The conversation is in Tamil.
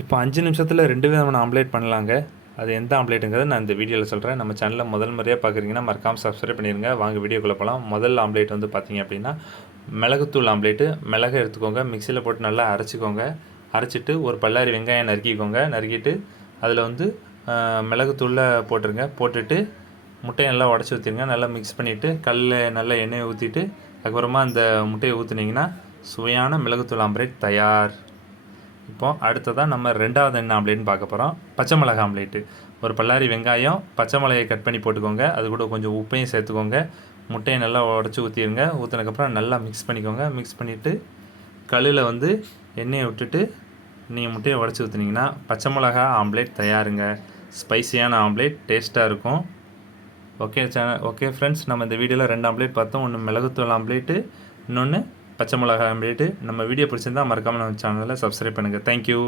இப்போ 5 நிமிஷத்தில் 2 விதமான ஆம்லேட் பண்ணலாங்க. அது எந்த ஆம்லேட்டுங்கிறத நான் இந்த வீடியோவில் சொல்கிறேன். நம்ம சேனலில் முதல் முறையாக பார்க்குறீங்கன்னா மறக்காமல் சப்ஸ்கிரைப் பண்ணிடுங்க. வாங்க வீடியோக்குள்ளே போகலாம். முதல் ஆம்லேட் வந்து பார்த்தீங்க அப்படின்னா மிளகுத்தூள் ஆம்லேட்டு. மிளகை எடுத்துக்கோங்க, மிக்சியில் போட்டு நல்லா அரைச்சிக்கோங்க. அரைச்சிட்டு ஒரு பல்லாரி வெங்காயம் நறுக்கிக்கோங்க. நறுக்கிட்டு அதில் வந்து மிளகுத்தூளில் போட்டுருங்க. போட்டுட்டு முட்டையை நல்லா உடச்சி ஊற்றிடுங்க. நல்லா மிக்ஸ் பண்ணிவிட்டு கல்லில் நல்லா எண்ணெயை ஊற்றிட்டு அதுக்கப்புறமா அந்த முட்டையை ஊற்றுனீங்கன்னா சுவையான மிளகுத்தூள் ஆம்லேட் தயார். இப்போது அடுத்ததாக நம்ம ரெண்டாவது என்ன ஆம்லேட்னு பார்க்க போகிறோம். பச்சை மிளகாய் ஆம்லேட்டு. ஒரு பல்லாரி வெங்காயம், பச்சை மிளகாயை கட் பண்ணி போட்டுக்கோங்க. அது கூட கொஞ்சம் உப்பையும் சேர்த்துக்கோங்க. முட்டையை நல்லா உடச்சி ஊற்றிடுங்க. ஊற்றினதுக்கப்புறம் நல்லா மிக்ஸ் பண்ணிக்கோங்க. மிக்ஸ் பண்ணிவிட்டு கல்லில் வந்து எண்ணெயை விட்டுட்டு நீங்கள் முட்டையை உடச்சி ஊற்றுனீங்கன்னா பச்சை மிளகா ஆம்லேட் தயாருங்க. ஸ்பைசியான ஆம்லேட், டேஸ்ட்டாக இருக்கும். ஓகே ஃப்ரெண்ட்ஸ், நம்ம இந்த வீடியோவில் 2 ஆம்லேட் பார்த்தோம். ஒன்று மிளகுத்தூள் ஆம்லேட்டு, இன்னொன்று பச்சை மிளகாய் ஆம்லேட்டு. நம்ம வீடியோ பிடிச்சிருந்தால் மறக்காமல் நம்ம சேனலில் சப்ஸ்கிரைப் பண்ணுங்கள். தேங்க்யூ.